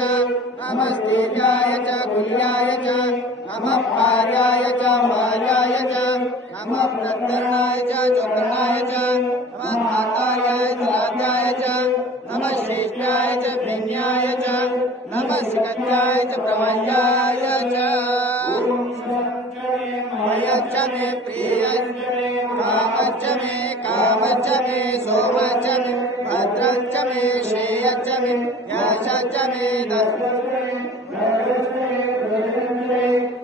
च नमः शिवाय च शिवतराय च नमः तेजाय च मार्याय च नमः प्रत्यर्णाय च चोकर्णाय च नमः मातायाय च च नमः श्रेष्ठाय च प्रेम्याय च नमः सिकत्याय च प्रवल्याय च। मयच्च मे प्रियच्च मे कामच्च मे यशच्च मे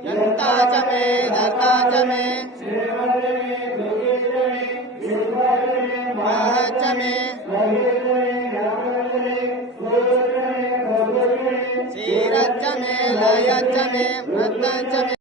यन्ता च मे धर्ता च मे महच्च मे क्षीरच्च मे लयच्च मे वृद्धञ्च मे